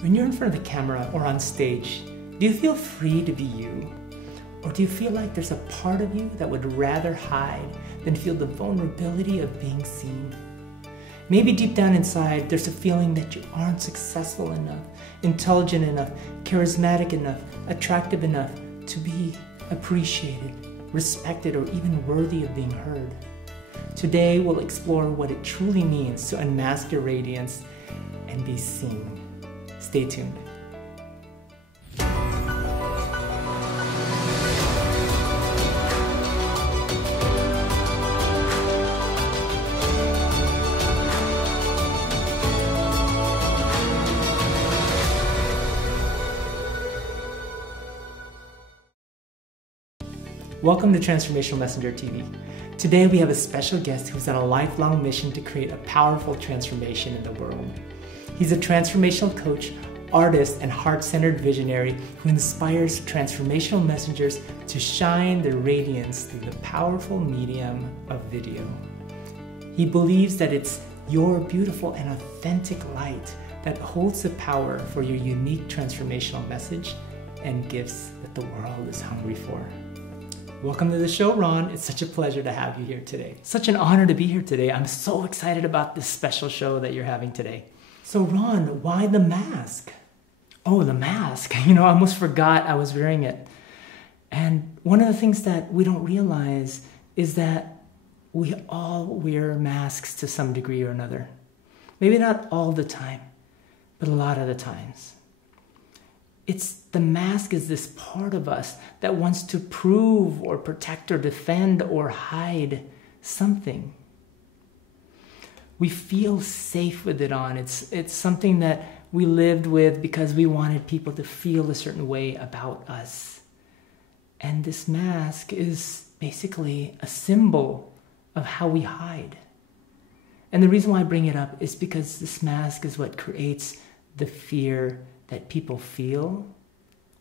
When you're in front of the camera or on stage, do you feel free to be you? Or do you feel like there's a part of you that would rather hide than feel the vulnerability of being seen? Maybe deep down inside, there's a feeling that you aren't successful enough, intelligent enough, charismatic enough, attractive enough to be appreciated, respected, or even worthy of being heard. Today, we'll explore what it truly means to unmask your radiance and be seen. Stay tuned. Welcome to Transformational Messenger TV. Today we have a special guest who's on a lifelong mission to create a powerful transformation in the world. He's a transformational coach, artist, and heart-centered visionary who inspires transformational messengers to shine their radiance through the powerful medium of video. He believes that it's your beautiful and authentic light that holds the power for your unique transformational message and gifts that the world is hungry for. Welcome to the show, Ron. It's such a pleasure to have you here today. Such an honor to be here today. I'm so excited about this special show that you're having today. So Ron, why the mask? Oh, the mask. I almost forgot I was wearing it. And one of the things that we don't realize is that we all wear masks to some degree or another. Maybe not all the time, but a lot of the times. The mask is this part of us that wants to prove or protect or defend or hide something. We feel safe with it on. It's something that we lived with because we wanted people to feel a certain way about us. And this mask is basically a symbol of how we hide. And the reason why I bring it up is because this mask is what creates the fear that people feel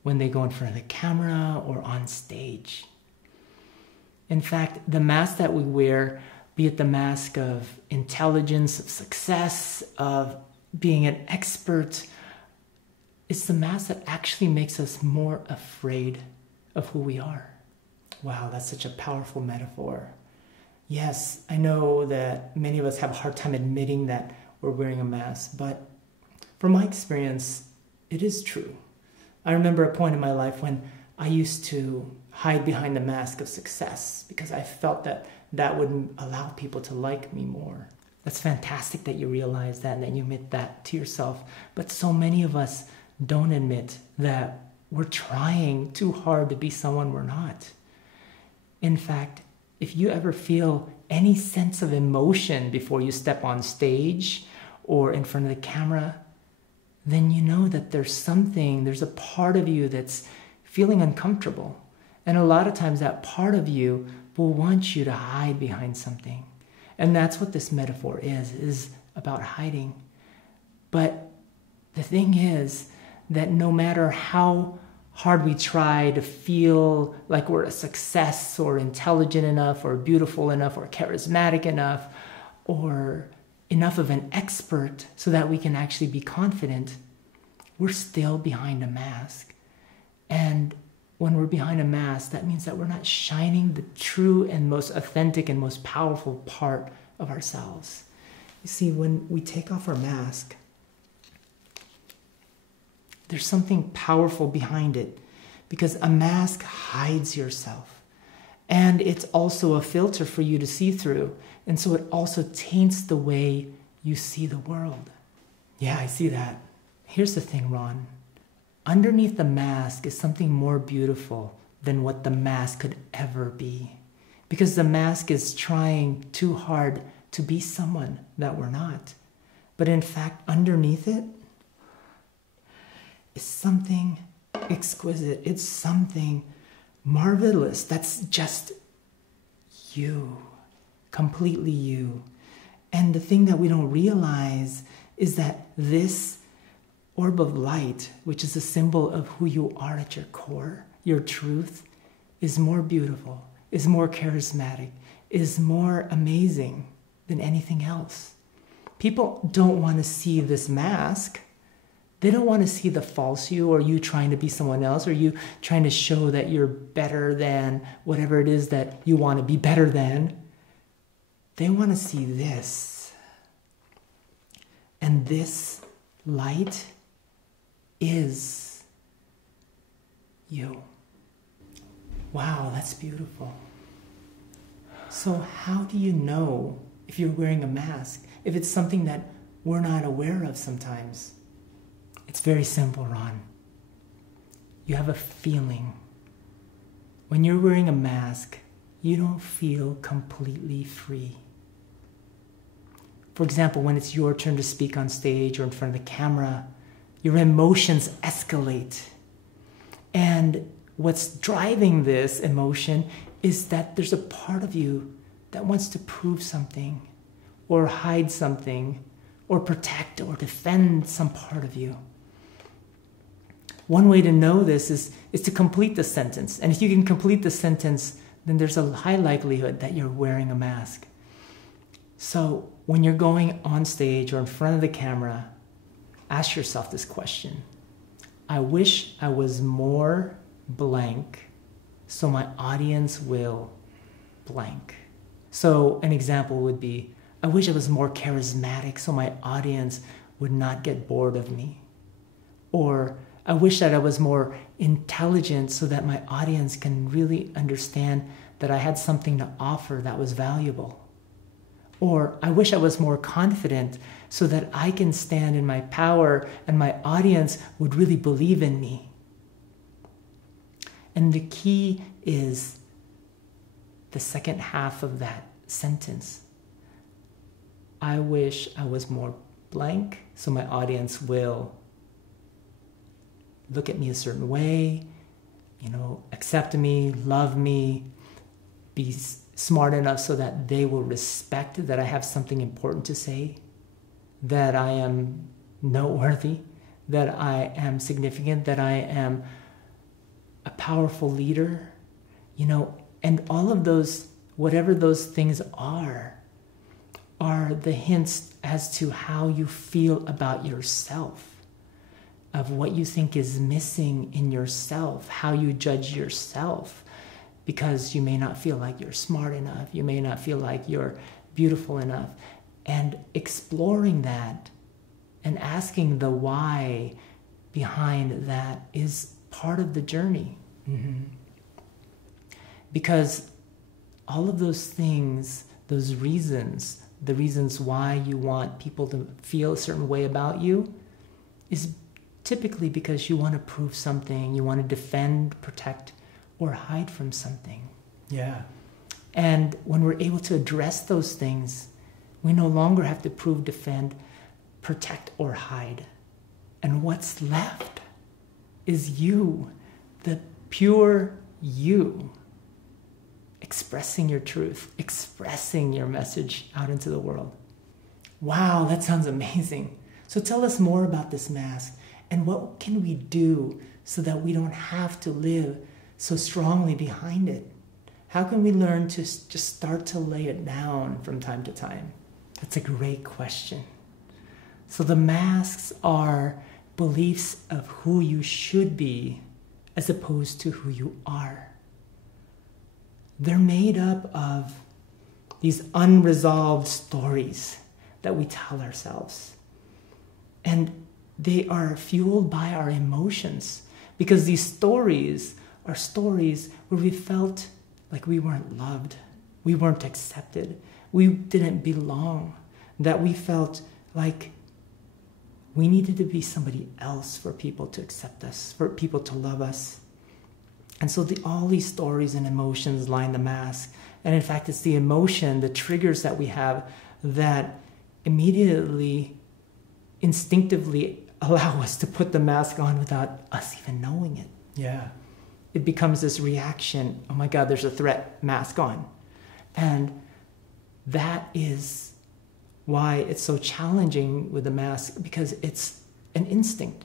when they go in front of the camera or on stage. In fact, the mask that we wear, be it the mask of intelligence, of success, of being an expert, it's the mask that actually makes us more afraid of who we are. Wow, that's such a powerful metaphor. Yes, I know that many of us have a hard time admitting that we're wearing a mask, but from my experience, it is true. I remember a point in my life when I used to hide behind the mask of success because I felt that that wouldn't allow people to like me more. That's fantastic that you realize that and that you admit that to yourself. But so many of us don't admit that we're trying too hard to be someone we're not. In fact, if you ever feel any sense of emotion before you step on stage or in front of the camera, then you know that there's a part of you that's feeling uncomfortable. And a lot of times that part of you will want you to hide behind something. And that's what this metaphor is about hiding. But the thing is that no matter how hard we try to feel like we're a success or intelligent enough or beautiful enough or charismatic enough or enough of an expert so that we can actually be confident, we're still behind a mask. And when we're behind a mask, that means that we're not shining the true and most authentic and most powerful part of ourselves. You see, when we take off our mask, there's something powerful behind it because a mask hides yourself. And it's also a filter for you to see through. And so it also taints the way you see the world. Yeah, I see that. Here's the thing, Ron. Underneath the mask is something more beautiful than what the mask could ever be. Because the mask is trying too hard to be someone that we're not. But in fact, underneath it is something exquisite. It's something marvelous. That's just you. Completely you. And the thing that we don't realize is that this orb of light, which is a symbol of who you are at your core, your truth, is more beautiful, is more charismatic, is more amazing than anything else. People don't want to see this mask. They don't want to see the false you, or you trying to be someone else, or you trying to show that you're better than whatever it is that you want to be better than. They want to see this. And this light is you. Wow, that's beautiful. So how do you know if you're wearing a mask, if it's something that we're not aware of sometimes? It's very simple, Ron. You have a feeling. When you're wearing a mask, you don't feel completely free. For example, when it's your turn to speak on stage or in front of the camera, your emotions escalate. And what's driving this emotion is that there's a part of you that wants to prove something, or hide something, or protect or defend some part of you. One way to know this is to complete the sentence. And if you can complete the sentence, then there's a high likelihood that you're wearing a mask. So when you're going on stage or in front of the camera, ask yourself this question. I wish I was more blank so my audience will blank. So an example would be, I wish I was more charismatic so my audience would not get bored of me. Or I wish that I was more intelligent so that my audience can really understand that I had something to offer that was valuable. Or I wish I was more confident so that I can stand in my power and my audience would really believe in me. And the key is the second half of that sentence. I wish I was more blank so my audience will look at me a certain way, accept me, love me, be smart enough so that they will respect that I have something important to say, that I am noteworthy, that I am significant, that I am a powerful leader, and all of those, whatever those things are the hints as to how you feel about yourself, of what you think is missing in yourself, how you judge yourself, because you may not feel like you're smart enough, you may not feel like you're beautiful enough. And exploring that and asking the why behind that is part of the journey. Mm-hmm. Because all of those things, those reasons, the reasons why you want people to feel a certain way about you is typically because you want to prove something, you want to defend, protect, or hide from something. Yeah. And when we're able to address those things, we no longer have to prove, defend, protect, or hide. And what's left is you, the pure you, expressing your truth, expressing your message out into the world. Wow, that sounds amazing. So tell us more about this mask, and what can we do so that we don't have to live so strongly behind it? How can we learn to just start to lay it down from time to time? That's a great question. So the masks are beliefs of who you should be as opposed to who you are. They're made up of these unresolved stories that we tell ourselves. And they are fueled by our emotions, because these stories are stories where we felt like we weren't loved, we weren't accepted, we didn't belong, that we felt like we needed to be somebody else for people to accept us, for people to love us. And so all these stories and emotions line the mask. And in fact, it's the emotion, the triggers that we have that immediately, instinctively allow us to put the mask on without us even knowing it. Yeah. It becomes this reaction, oh my God, there's a threat, mask on. And that is why it's so challenging with the mask, because it's an instinct.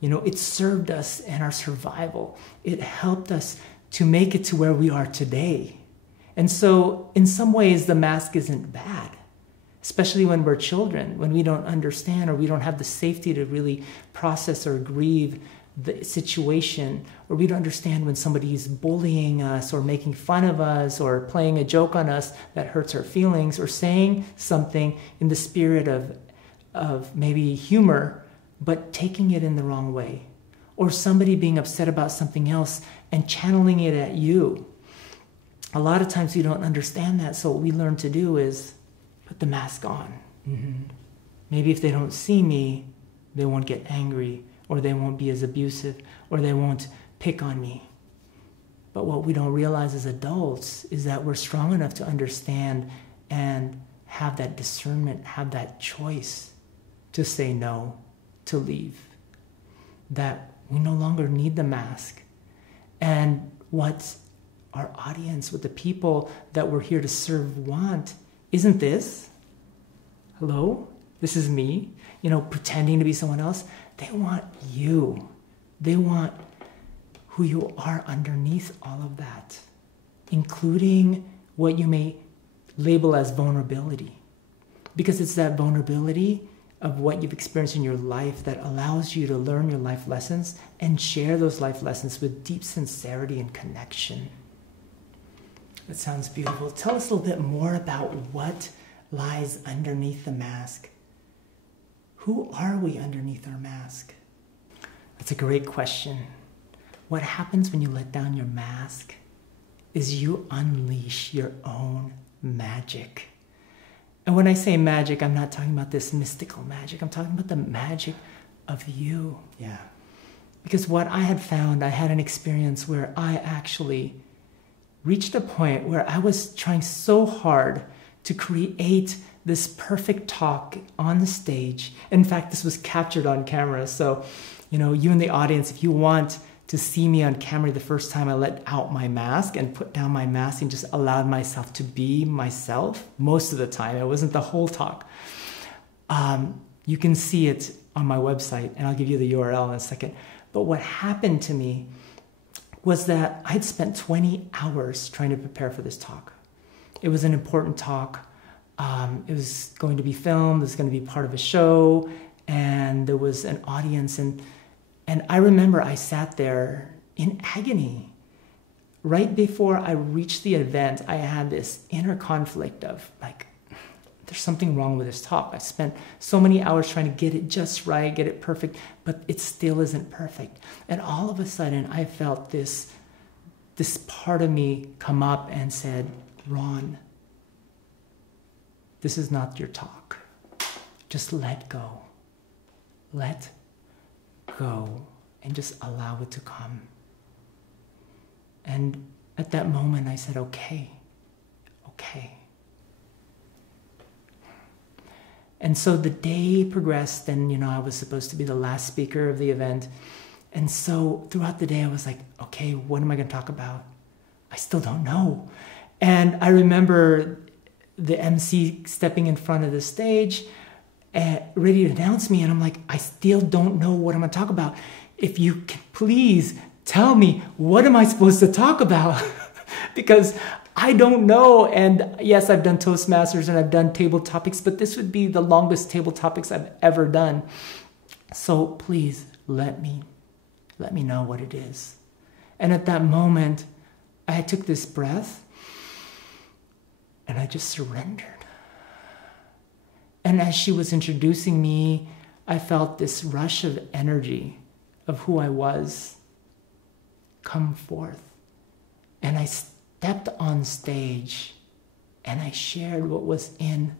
It served us in our survival. It helped us to make it to where we are today. And so in some ways, the mask isn't bad. especially when we're children, when we don't understand or we don't have the safety to really process or grieve the situation, or we don't understand when somebody's bullying us or making fun of us or playing a joke on us that hurts our feelings, or saying something in the spirit of maybe humor, but taking it in the wrong way, or somebody being upset about something else and channeling it at you. A lot of times we don't understand that, so what we learn to do is put the mask on. Maybe if they don't see me, they won't get angry, or they won't be as abusive, or they won't pick on me. But what we don't realize as adults is that we're strong enough to understand and have that discernment, have that choice to say no, to leave. That we no longer need the mask. And what our audience, what the people that we're here to serve want, isn't this? Hello? This is me, pretending to be someone else. They want you. They want who you are underneath all of that, including what you may label as vulnerability. Because it's that vulnerability of what you've experienced in your life that allows you to learn your life lessons and share those life lessons with deep sincerity and connection. That sounds beautiful. Tell us a little bit more about what lies underneath the mask. Who are we underneath our mask? That's a great question. What happens when you let down your mask is you unleash your own magic. And when I say magic, I'm not talking about this mystical magic. I'm talking about the magic of you. Yeah. Because what I had found, I had an experience where I actually reached a point where I was trying so hard to create this perfect talk on the stage. In fact, this was captured on camera. So, you in the audience, if you want to see me on camera the first time I let out my mask and put down my mask and just allowed myself to be myself, most of the time, it wasn't the whole talk. You can see it on my website, and I'll give you the URL in a second. But what happened to me was that I'd spent 20 hours trying to prepare for this talk. It was an important talk. It was going to be filmed, it was going to be part of a show, and there was an audience. And I remember I sat there in agony. Right before I reached the event, I had this inner conflict of there's something wrong with this talk. I spent so many hours trying to get it just right, get it perfect, but it still isn't perfect. And all of a sudden, I felt this part of me come up and said, Ron, this is not your talk. Just let go. Let go and just allow it to come. And at that moment, I said, okay. And so the day progressed, and I was supposed to be the last speaker of the event. And so throughout the day, I was like, okay, what am I going to talk about? I still don't know. And I remember the MC stepping in front of the stage, ready to announce me, and I'm like, I still don't know what I'm going to talk about. If you can please tell me, what am I supposed to talk about? Because I don't know. And yes, I've done Toastmasters and I've done table topics, but this would be the longest table topics I've ever done. So please let me know what it is. And at that moment, I took this breath and I just surrendered. And as she was introducing me, I felt this rush of energy of who I was come forth. And I stepped on stage and I shared what was in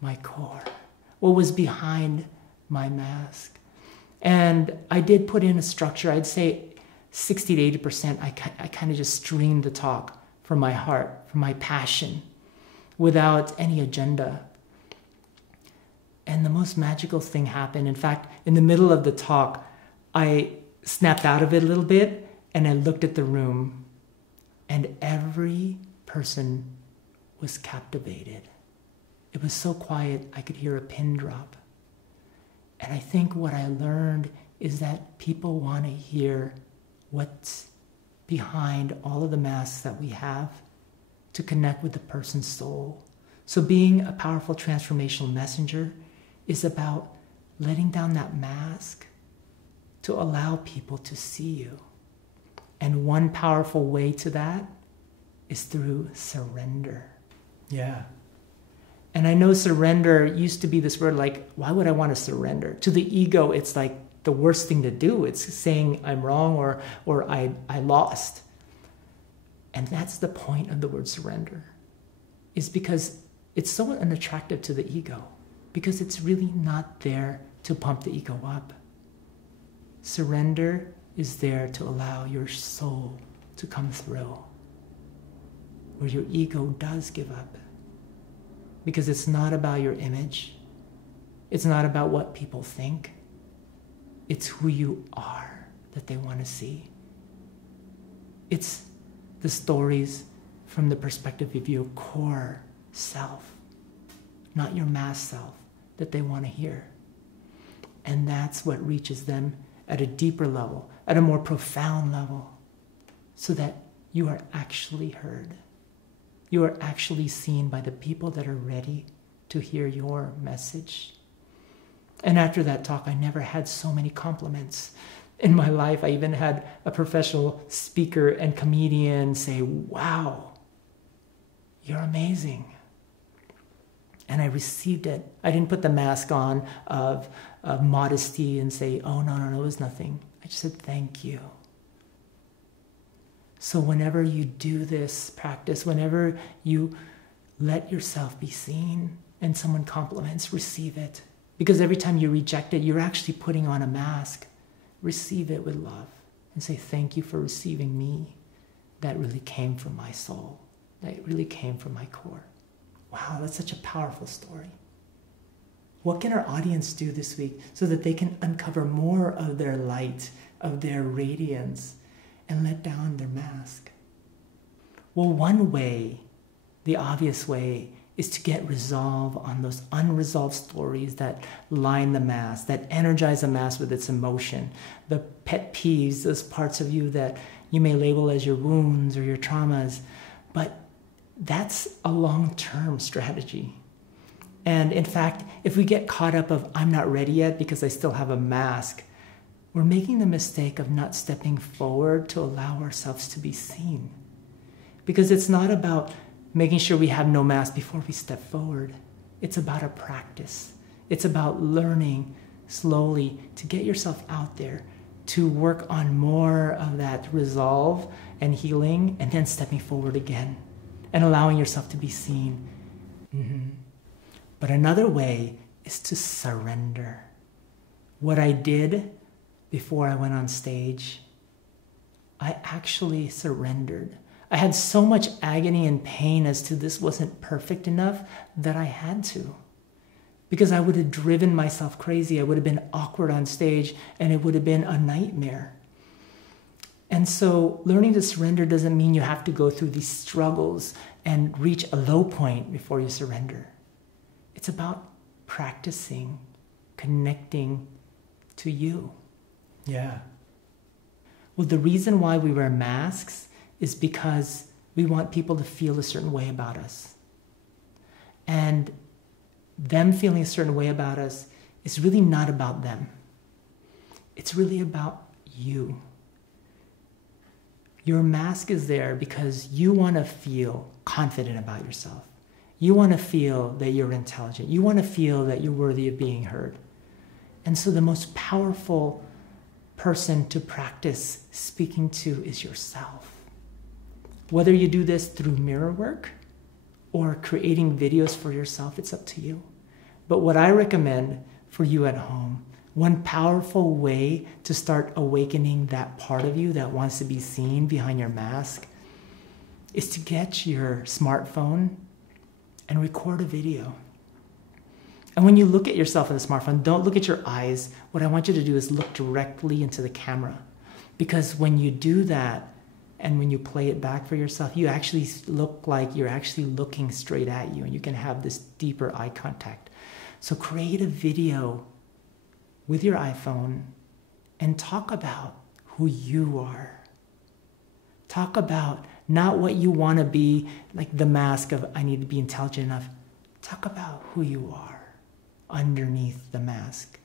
my core, what was behind my mask. And I did put in a structure. I'd say 60 to 80%. I kind of just streamed the talk from my heart, from my passion, without any agenda. And the most magical thing happened. In fact, in the middle of the talk, I snapped out of it a little bit and I looked at the room, and every person was captivated. It was so quiet, I could hear a pin drop. And I think what I learned is that people want to hear what's behind all of the masks that we have, to connect with the person's soul, So being a powerful transformational messenger is about letting down that mask to allow people to see you. And one powerful way to that is through surrender. Yeah. And I know surrender used to be this word like, why would I want to surrender? To the ego, it's like the worst thing to do. It's saying I'm wrong or I lost. And that's the point of the word surrender, is because it's so unattractive to the ego, because it's really not there to pump the ego up. Surrender is there to allow your soul to come through, where your ego does give up. Because it's not about your image. It's not about what people think. It's who you are that they want to see. It's the stories from the perspective of your core self, not your mask self, that they want to hear. And that's what reaches them at a deeper level, at a more profound level, so that you are actually heard. You are actually seen by the people that are ready to hear your message. And after that talk, I never had so many compliments in my life. I even had a professional speaker and comedian say, wow, you're amazing. And I received it. I didn't put the mask on of modesty and say, oh, no, it was nothing. I just said, thank you. So whenever you do this practice, whenever you let yourself be seen and someone compliments, receive it. Because every time you reject it, you're actually putting on a mask. Receive it with love and say, thank you for receiving me. That really came from my soul. That really came from my core. Wow, that's such a powerful story. What can our audience do this week so that they can uncover more of their light, of their radiance, and let down their mask? Well, one way, the obvious way, is to get resolve on those unresolved stories that line the mask, that energize the mask with its emotion, the pet peeves, those parts of you that you may label as your wounds or your traumas. But that's a long-term strategy. And in fact, if we get caught up of, I'm not ready yet because I still have a mask, we're making the mistake of not stepping forward to allow ourselves to be seen. Because it's not about making sure we have no mask before we step forward. It's about a practice. It's about learning slowly to get yourself out there, to work on more of that resolve and healing, and then stepping forward again and allowing yourself to be seen. But another way is to surrender. What I did before I went on stage, I actually surrendered. I had so much agony and pain as to this wasn't perfect enough that I had to. Because I would have driven myself crazy. I would have been awkward on stage and it would have been a nightmare. And so learning to surrender doesn't mean you have to go through these struggles and reach a low point before you surrender. It's about practicing, connecting to you. Yeah. Well, the reason why we wear masks is because we want people to feel a certain way about us. And them feeling a certain way about us is really not about them. It's really about you. Your mask is there because you want to feel confident about yourself. You want to feel that you're intelligent. You want to feel that you're worthy of being heard. And so the most powerful person to practice speaking to is yourself. Whether you do this through mirror work or creating videos for yourself, it's up to you. But what I recommend for you at home, one powerful way to start awakening that part of you that wants to be seen behind your mask is to get your smartphone and record a video. And when you look at yourself in the smartphone, don't look at your eyes. What I want you to do is look directly into the camera. Because when you do that, and when you play it back for yourself, you actually look like you're actually looking straight at you, and you can have this deeper eye contact. So create a video with your iPhone and talk about who you are. Talk about not what you want to be, like the mask of I need to be intelligent enough. Talk about who you are underneath the mask.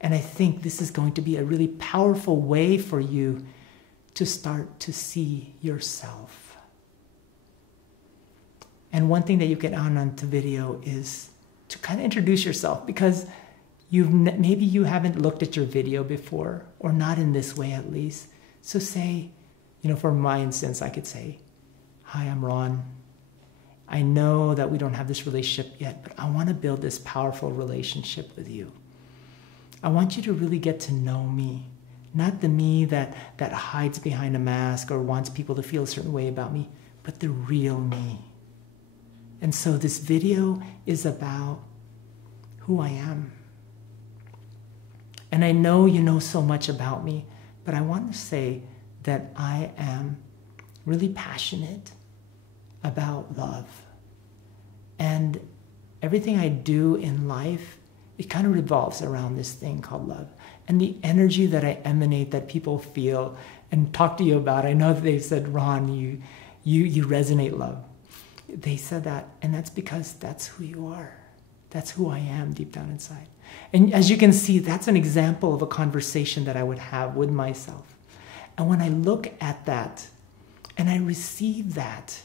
And I think this is going to be a really powerful way for you to start to see yourself. And one thing that you get onto video is to kind of introduce yourself, because maybe you haven't looked at your video before, or not in this way at least. So say, for my instance, I could say, "Hi, I'm Ron. I know that we don't have this relationship yet, but I want to build this powerful relationship with you. I want you to really get to know me, not the me that hides behind a mask or wants people to feel a certain way about me, but the real me. And so this video is about who I am. And I know you know so much about me, but I want to say that I am really passionate about love. And everything I do in life, it kind of revolves around this thing called love. And the energy that I emanate, that people feel and talk to you about, I know that they said, "Ron, you resonate love." They said that, and that's because that's who you are. That's who I am deep down inside. And as you can see, that's an example of a conversation that I would have with myself. And when I look at that and I receive that,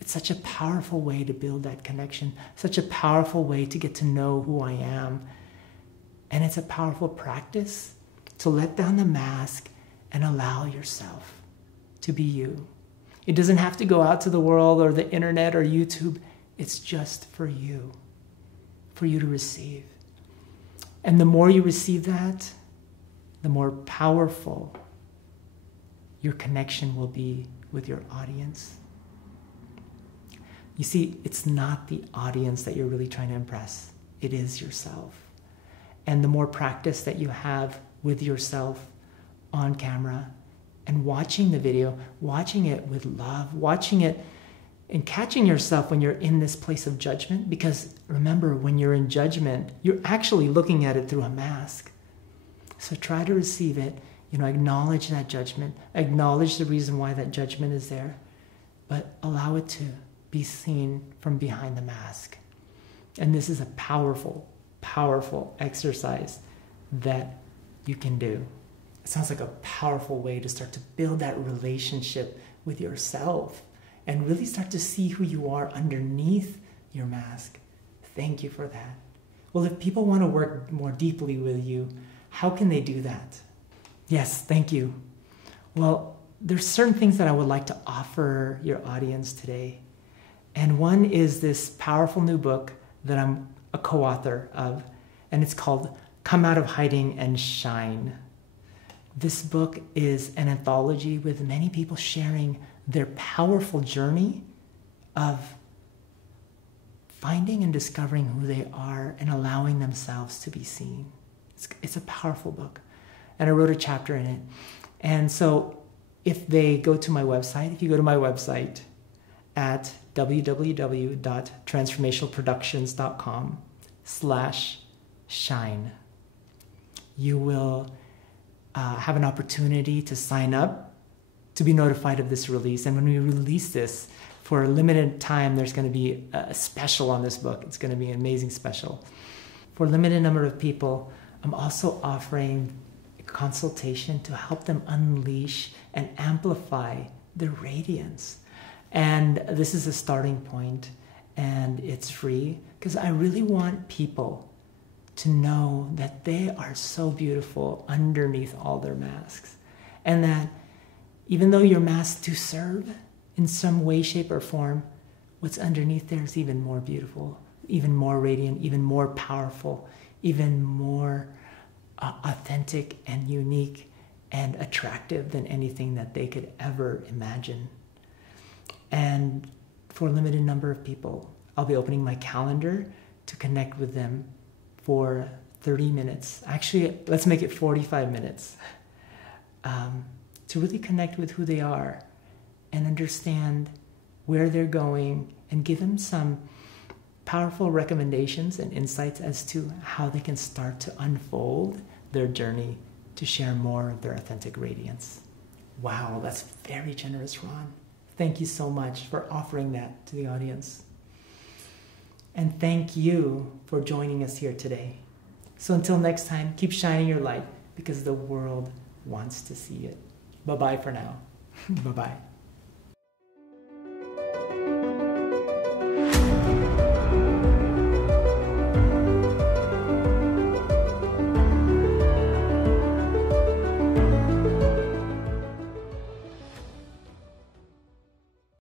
it's such a powerful way to build that connection, such a powerful way to get to know who I am. And it's a powerful practice to let down the mask and allow yourself to be you. It doesn't have to go out to the world or the internet or YouTube. It's just for you to receive. And the more you receive that, the more powerful your connection will be with your audience. You see, it's not the audience that you're really trying to impress. It is yourself. And the more practice that you have with yourself on camera and watching the video, watching it with love, watching it and catching yourself when you're in this place of judgment. Because remember, when you're in judgment, you're actually looking at it through a mask. So try to receive it, acknowledge that judgment, acknowledge the reason why that judgment is there, but allow it to be seen from behind the mask. And this is a powerful, powerful exercise that you can do. It sounds like a powerful way to start to build that relationship with yourself and really start to see who you are underneath your mask. Thank you for that. Well, if people want to work more deeply with you, how can they do that? Yes, thank you. Well, there's certain things that I would like to offer your audience today. And one is this powerful new book that I'm a co-author of, and it's called Come Out of Hiding and Shine. This book is an anthology with many people sharing their powerful journey of finding and discovering who they are and allowing themselves to be seen. It's a powerful book. And I wrote a chapter in it. And so if they go to my website, if you go to my website at www.transformationalproductions.com/shine, you will have an opportunity to sign up to be notified of this release. And when we release this, for a limited time, there's going to be a special on this book. It's going to be an amazing special. For a limited number of people, I'm also offering a consultation to help them unleash and amplify their radiance. And this is a starting point, and it's free because I really want people to know that they are so beautiful underneath all their masks. And that even though your masks do serve in some way, shape, or form, what's underneath there is even more beautiful, even more radiant, even more powerful, even more authentic and unique and attractive than anything that they could ever imagine. And for a limited number of people, I'll be opening my calendar to connect with them for 30 minutes. Actually, let's make it 45 minutes. To really connect with who they are and understand where they're going and give them some powerful recommendations and insights as to how they can start to unfold their journey to share more of their authentic radiance. Wow, that's very generous, Ron. Thank you so much for offering that to the audience. And thank you for joining us here today. So until next time, keep shining your light because the world wants to see it. Bye-bye for now. Bye-bye.